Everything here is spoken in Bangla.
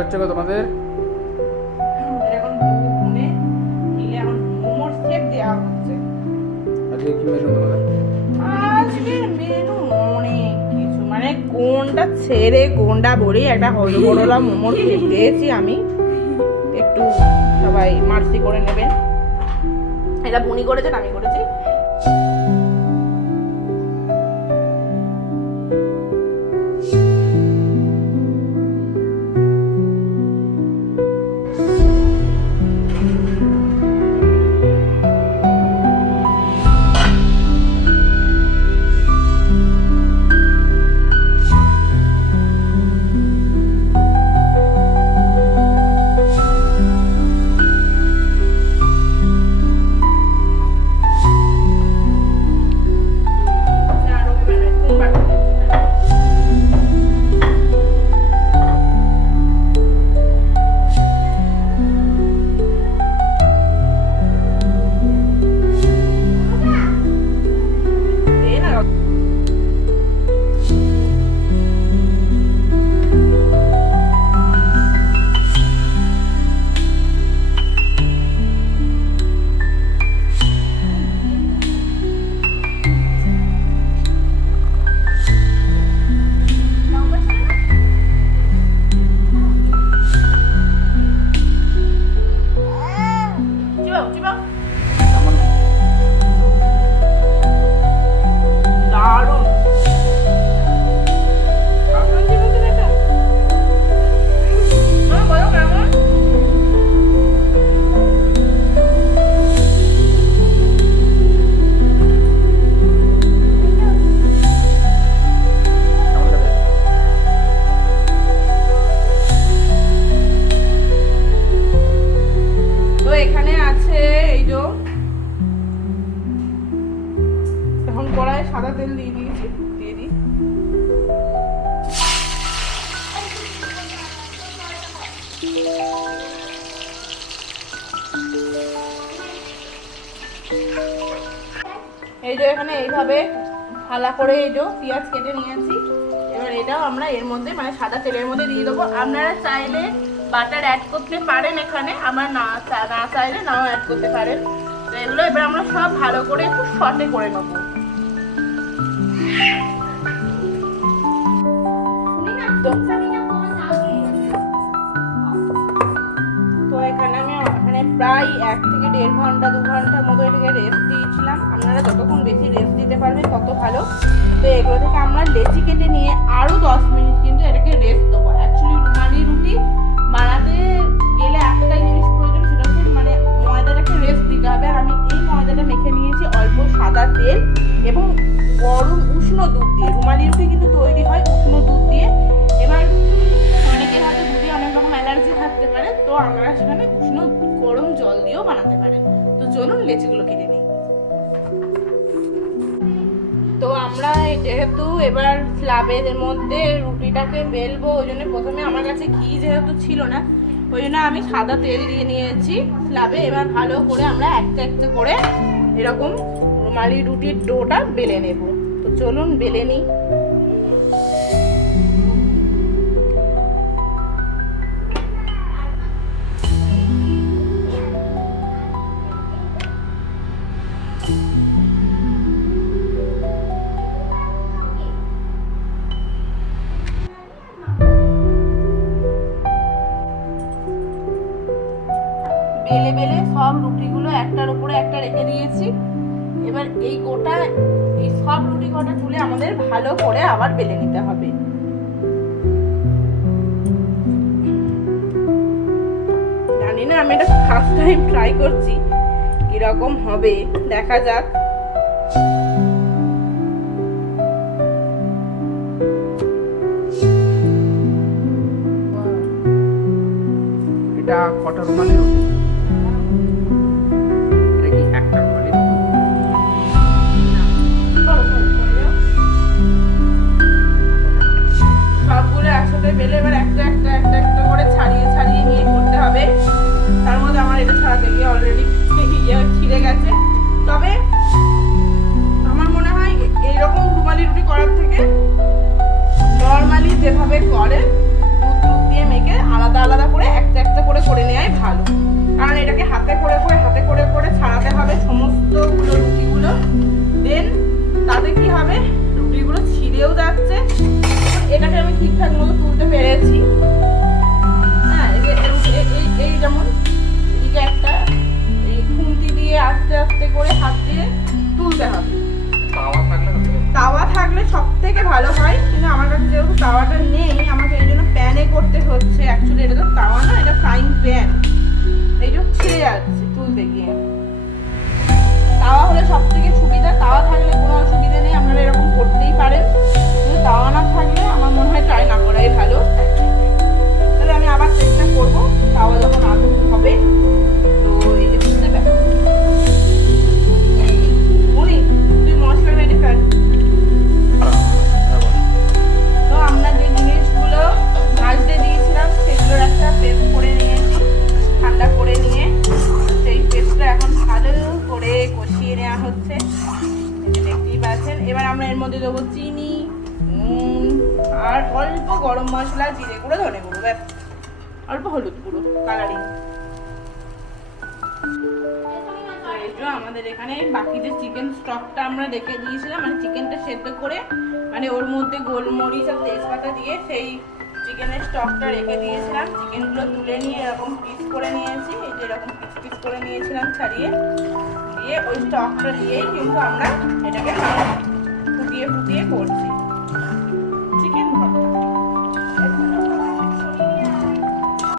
হচ্ছে গো তোমাদের? এখন বুনে মিলে এখন মোমোর শেপ দেওয়া হচ্ছে। আজকে কি মেনু তোমাদের? আজকের মেনু অনেক কিছু, মানে কোনটা ছেড়ে কোনটা বলি একটা হলুদলা মোমোর শেপ দিয়েছি আমি, একটু সবাই মার্সি করে নেবেন। এটা বুনি করেছেন, আমি করেছি। সাদা তেল দিয়ে দিয়েছি, দিয়ে দিই। এই যে এখানে এইভাবে থালা করে এই যে পেঁয়াজ কেটে নিয়েছি। এবার এটাও আমরা এর মধ্যে মানে সাদা তেলের মধ্যে দিয়ে দেবো। আপনারা চাইলে বাটার অ্যাড করতে পারেন এখানে, আমার না চাইলে নাও অ্যাড করতে পারেন। তো এগুলো এবার আমরা সব ভালো করে একটু সটে করে নেবো। তো এখানে আমি প্রায় 1 থেকে 1.5 ঘন্টা 2 ঘন্টার মতো এটাকে রেস্ট দিয়েছিলাম। আপনারা যতক্ষণ বেশি রেস্ট দিতে পারবেন তত ভালো। তো এগুলো থেকে আমরা লেচি কেটে নিয়ে আরো 10 মিনিট কিন্তু এটাকে রেস্ট দেবো। অ্যাকচুয়ালি রুমালি রুটি বানাতে গেলে একটাই জিনিস প্রয়োজন, সেটা হচ্ছে মানে ময়দাটাকে রেস্ট দিতে হবে। আর আমি এই ময়দাটা মেখে নিয়েছি অল্প সাদা তেল এবং গরম উষ্ণ দুধ দিয়ে। রুমালি রুটি কিন্তু তৈরি হয় উষ্ণ দুধ দিয়ে। এবার অনেকের হয়তো দুধে অনেক রকম অ্যালার্জি থাকতে পারে, তো আমরা সেখানে উষ্ণ গরম জল দিয়েও বানাতে পারেন। তো চলুন লেচিগুলো কেটে নিই। তো আমরা যেহেতু এবার স্ল্যাবের মধ্যে রুটিটাকে বেলবো, ওই জন্য প্রথমে আমার কাছে ঘি যেহেতু ছিল না, ওই জন্য আমি সাদা তেল দিয়ে নিয়েছি স্ল্যাবে। এবার ভালো করে আমরা একটা একটা করে এরকম রুমালি রুটির ডোটা বেলে নেব। তো চলুন বেলে নিই। বেলে বেলে সব রুটিগুলো একটার উপরে একটা রেখে দিয়েছি। এবার এই সব রুটি কটা তুলে আমাদের ভালো করে আবার বেলে নিতে হবে। জানি না, আমি এটা ফার্স্ট টাইম ট্রাই করছি, কিরকম হবে দেখা যাক। এটা কটা রুমালি রুটি? এটা কি একটা রুমালি রুটি? সবগুলো একসাথে বেলে এবার একটা একটা একটা একটা করে ছাড়িয়ে ছাড়িয়ে নিয়ে করতে হবে। তার মধ্যে আমার এটা ছাড়াতে গিয়ে অলরেডি ছিঁড়ে গেছে। তবে আমার মনে হয় এইরকম রুমালি রুটি করার থেকে নর্মালি যেভাবে করে দুধ দিয়ে মেখে আলাদা আলাদা করে একটা একটা করে করে নেওয়াই ভালো, কারণ এটাকে হাতে করে ছাড়াতে হবে সমস্তগুলো রুটিগুলো। দেন তাতে কি হবে, রুটিগুলো ছিঁড়েও যাচ্ছে। এটাকে আমি ঠিকঠাক মতো তুলতে পেরেছি। হ্যাঁ, এই যেমন এদিকে একটা এই খুন্তি দিয়ে আস্তে আস্তে করে হাত দিয়ে তুলতে হবে। তাওয়া থাকলে সব থেকে ভালো হয়, কিন্তু আমার কাছে যেহেতু তাওয়াটা নেই, আমাকে এই জন্য প্যানে করতে হচ্ছে। অ্যাকচুয়ালি এটা তো তাওয়া না, এটা ফ্রাইং প্যান, এই জন্য ছিঁড়ে যাচ্ছে তুলতে গিয়ে। তাওয়া হলে সব থেকে সুবিধা, তাওয়া থাকলে কোনো অসুবিধা নেই, আপনারা এরকম করতেই পারেন। কিন্তু তাওয়া না থাকলে আমার মনে হয় ট্রাই না করাই ভালো। তাহলে আমি আবার চেষ্টা করবো তাওয়া যখন আদৌ হবে। তো এই যে বুঝতে পারো উনি তুই মশলা মেরে ফেল। তো আমরা যে জিনিসগুলো ভাজতে দিয়েছিলাম সেগুলোর একটা পেস্ট করে নিয়েছি, ঠান্ডা করে নিয়ে সেই পেস্টটা এখন ভালো করে কষিয়ে নেওয়া হচ্ছে, দেখতেই পাচ্ছেন। এবার আমরা এর মধ্যে দেবো চিনি, আর অল্প গরম মশলা, জিরে গুঁড়ো, ধনে গুঁড়ো, ব্যাস, অল্প হলুদ গুঁড়ো, কালারিং। আমাদের এখানে বাকি যে চিকেন স্টকটা আমরা রেখে দিয়েছিলাম, মানে চিকেনটা সেদ্ধ করে, মানে ওর মধ্যে গোলমরিচ আর তেজপাতা দিয়ে সেই চিকেনের স্টকটা রেখে দিয়েছিলাম। চিকেনগুলো তুলে নিয়ে এরকম পিস করে নিয়েছি, এই যে এরকম পিস পিস করে নিয়েছিলাম ছাড়িয়ে, দিয়ে ওই স্টকটা দিয়েই কিন্তু আমরা এটাকে ফুটিয়ে ফুটিয়ে করছি।